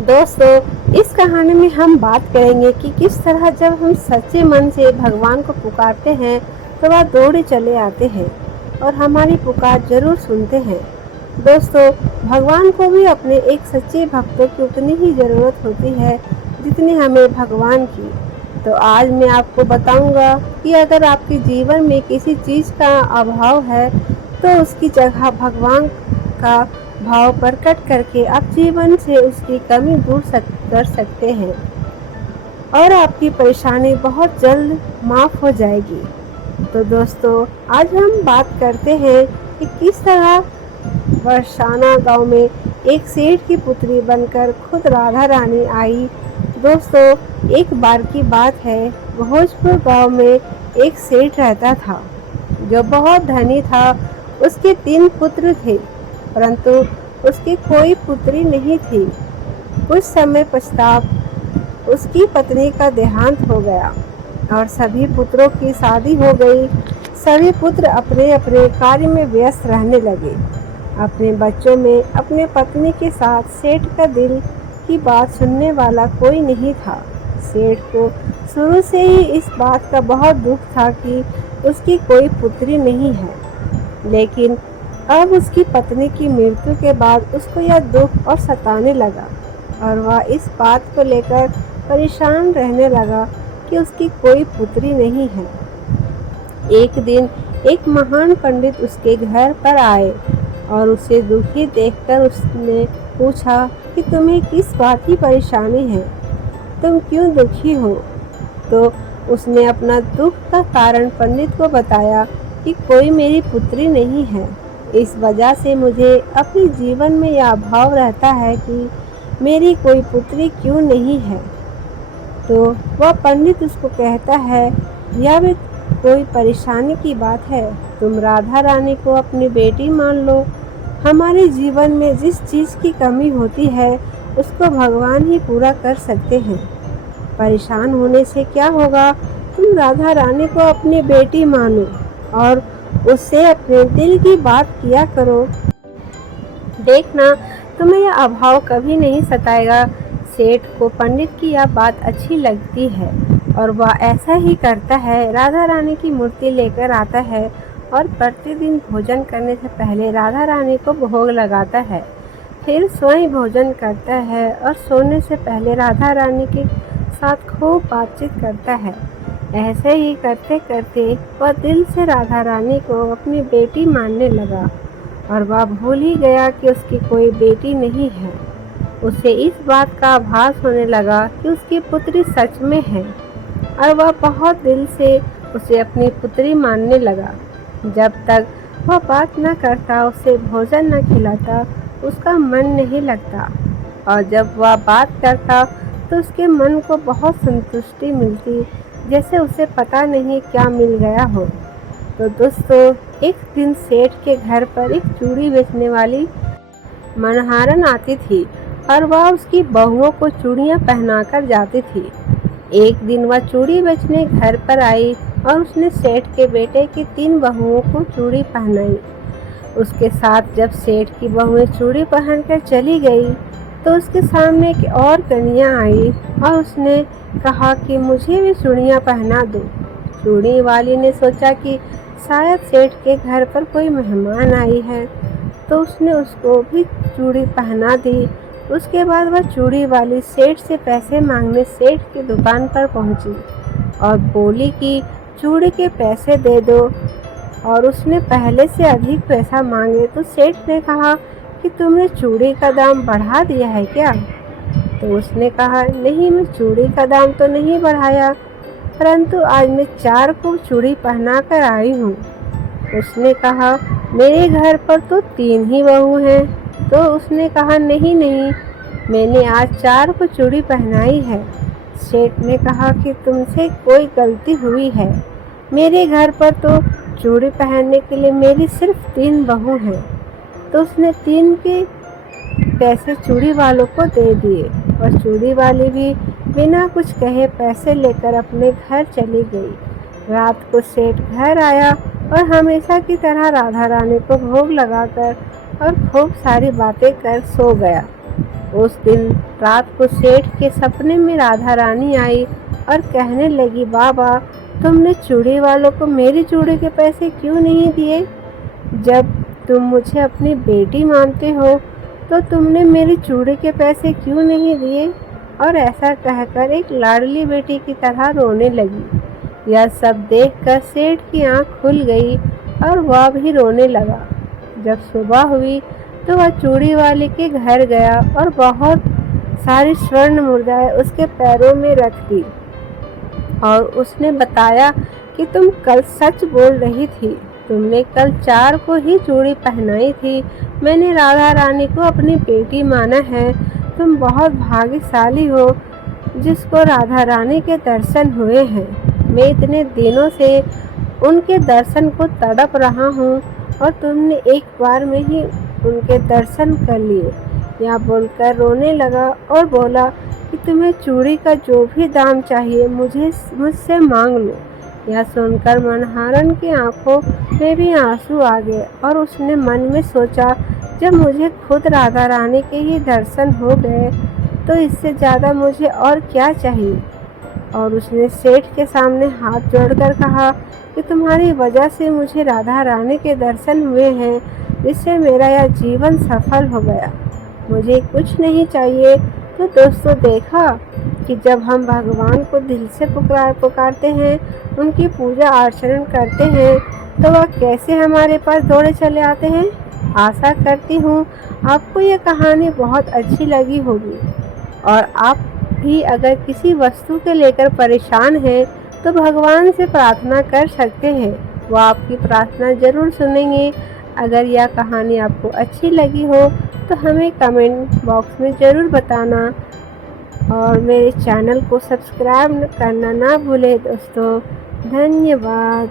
दोस्तों, इस कहानी में हम बात करेंगे कि किस तरह जब हम सच्चे मन से भगवान को पुकारते हैं तो वह दौड़े चले आते हैं और हमारी पुकार जरूर सुनते हैं। दोस्तों, भगवान को भी अपने एक सच्चे भक्तों की उतनी ही ज़रूरत होती है जितनी हमें भगवान की। तो आज मैं आपको बताऊंगा कि अगर आपके जीवन में किसी चीज़ का अभाव है तो उसकी जगह भगवान का भाव प्रकट करके आप जीवन से उसकी कमी दूर कर सकते हैं और आपकी परेशानी बहुत जल्द माफ़ हो जाएगी। तो दोस्तों, आज हम बात करते हैं कि किस तरह बरसाना गांव में एक सेठ की पुत्री बनकर खुद राधा रानी आई। दोस्तों, एक बार की बात है, भोजपुर गांव में एक सेठ रहता था जो बहुत धनी था। उसके 3 पुत्र थे, परंतु उसकी कोई पुत्री नहीं थी। कुछ समय पश्चात उसकी पत्नी का देहांत हो गया और सभी पुत्रों की शादी हो गई। सभी पुत्र अपने अपने कार्य में व्यस्त रहने लगे। अपने बच्चों में अपने पत्नी के साथ सेठ का दिल की बात सुनने वाला कोई नहीं था। सेठ को शुरू से ही इस बात का बहुत दुख था कि उसकी कोई पुत्री नहीं है, लेकिन अब उसकी पत्नी की मृत्यु के बाद उसको यह दुख और सताने लगा और वह इस बात को लेकर परेशान रहने लगा कि उसकी कोई पुत्री नहीं है। एक दिन एक महान पंडित उसके घर पर आए और उसे दुखी देखकर उसने पूछा कि तुम्हें किस बात की परेशानी है, तुम क्यों दुखी हो। तो उसने अपना दुख का कारण पंडित को बताया कि कोई मेरी पुत्री नहीं है, इस वजह से मुझे अपने जीवन में यह भाव रहता है कि मेरी कोई पुत्री क्यों नहीं है। तो वह पंडित उसको कहता है, यह भी कोई परेशानी की बात है, तुम राधा रानी को अपनी बेटी मान लो। हमारे जीवन में जिस चीज़ की कमी होती है उसको भगवान ही पूरा कर सकते हैं। परेशान होने से क्या होगा, तुम राधा रानी को अपनी बेटी मानो और उससे अपने दिल की बात किया करो। देखना, तुम्हें यह अभाव कभी नहीं सताएगा। सेठ को पंडित की यह बात अच्छी लगती है और वह ऐसा ही करता है। राधा रानी की मूर्ति लेकर आता है और प्रतिदिन भोजन करने से पहले राधा रानी को भोग लगाता है। फिर स्वयं भोजन करता है और सोने से पहले राधा रानी के साथ खूब बातचीत करता है। ऐसे ही करते करते वह दिल से राधा रानी को अपनी बेटी मानने लगा और वह भूल ही गया कि उसकी कोई बेटी नहीं है। उसे इस बात का आभास होने लगा कि उसकी पुत्री सच में है और वह बहुत दिल से उसे अपनी पुत्री मानने लगा। जब तक वह बात न करता, उसे भोजन न खिलाता, उसका मन नहीं लगता, और जब वह बात करता तो उसके मन को बहुत संतुष्टि मिलती, जैसे उसे पता नहीं क्या मिल गया हो। तो दोस्तों, एक दिन सेठ के घर पर एक चूड़ी बेचने वाली मनहारन आती थी और वह उसकी बहुओं को चूड़ियां पहनाकर जाती थी। एक दिन वह चूड़ी बेचने घर पर आई और उसने सेठ के बेटे की 3 बहुओं को चूड़ी पहनाई। उसके साथ जब सेठ की बहुएं चूड़ी पहनकर चली गई तो उसके सामने एक और कन्या आई और उसने कहा कि मुझे भी चूड़ियाँ पहना दो। चूड़ी वाली ने सोचा कि शायद सेठ के घर पर कोई मेहमान आई है, तो उसने उसको भी चूड़ी पहना दी। उसके बाद वह चूड़ी वाली सेठ से पैसे मांगने सेठ की दुकान पर पहुंची और बोली कि चूड़ी के पैसे दे दो, और उसने पहले से अधिक पैसा मांगे तो सेठ ने कहा कि तुमने चूड़ी का दाम बढ़ा दिया है क्या। तो उसने कहा, नहीं, मैं चूड़ी का दाम तो नहीं बढ़ाया, परंतु आज मैं 4 को चूड़ी पहना कर आई हूँ। उसने कहा, मेरे घर पर तो 3 ही बहू हैं। तो उसने कहा, नहीं नहीं, मैंने आज 4 को चूड़ी पहनाई है। सेठ ने कहा कि तुमसे कोई गलती हुई है, मेरे घर पर तो चूड़ी पहनने के लिए मेरी सिर्फ 3 बहू हैं। तो उसने 3 के पैसे चूड़ी वालों को दे दिए और चूड़ी वाली भी बिना कुछ कहे पैसे लेकर अपने घर चली गई। रात को सेठ घर आया और हमेशा की तरह राधा रानी को भोग लगाकर और खूब सारी बातें कर सो गया। उस दिन रात को सेठ के सपने में राधा रानी आई और कहने लगी, बाबा तुमने चूड़ी वालों को मेरी चूड़ी के पैसे क्यों नहीं दिए? जब तुम मुझे अपनी बेटी मानते हो तो तुमने मेरी चूड़ी के पैसे क्यों नहीं दिए? और ऐसा कहकर एक लाडली बेटी की तरह रोने लगी। यह सब देखकर सेठ की आंख खुल गई और वह भी रोने लगा। जब सुबह हुई तो वह चूड़ी वाले के घर गया और बहुत सारी स्वर्ण मुद्राएं उसके पैरों में रख दी और उसने बताया कि तुम कल सच बोल रही थी, तुमने कल 4 को ही चूड़ी पहनाई थी। मैंने राधा रानी को अपनी बेटी माना है। तुम बहुत भाग्यशाली हो जिसको राधा रानी के दर्शन हुए हैं। मैं इतने दिनों से उनके दर्शन को तड़प रहा हूँ और तुमने एक बार में ही उनके दर्शन कर लिए। यह बोलकर रोने लगा और बोला कि तुम्हें चूड़ी का जो भी दाम चाहिए मुझसे मांग लो। यह सुनकर मनहारन की आंखों में भी आंसू आ गए और उसने मन में सोचा, जब मुझे खुद राधा रानी के ही दर्शन हो गए तो इससे ज़्यादा मुझे और क्या चाहिए। और उसने सेठ के सामने हाथ जोड़कर कहा कि तुम्हारी वजह से मुझे राधा रानी के दर्शन हुए हैं, जिससे मेरा यह जीवन सफल हो गया। मुझे कुछ नहीं चाहिए। तो दोस्तों देखा कि जब हम भगवान को दिल से पुकारते हैं, उनकी पूजा अर्चना करते हैं, तो वह कैसे हमारे पास दौड़े चले आते हैं। आशा करती हूँ आपको यह कहानी बहुत अच्छी लगी होगी और आप भी अगर किसी वस्तु के लेकर परेशान हैं तो भगवान से प्रार्थना कर सकते हैं, वो आपकी प्रार्थना ज़रूर सुनेंगे। अगर यह कहानी आपको अच्छी लगी हो तो हमें कमेंट बॉक्स में ज़रूर बताना और मेरे चैनल को सब्सक्राइब करना ना भूलें दोस्तों। धन्यवाद।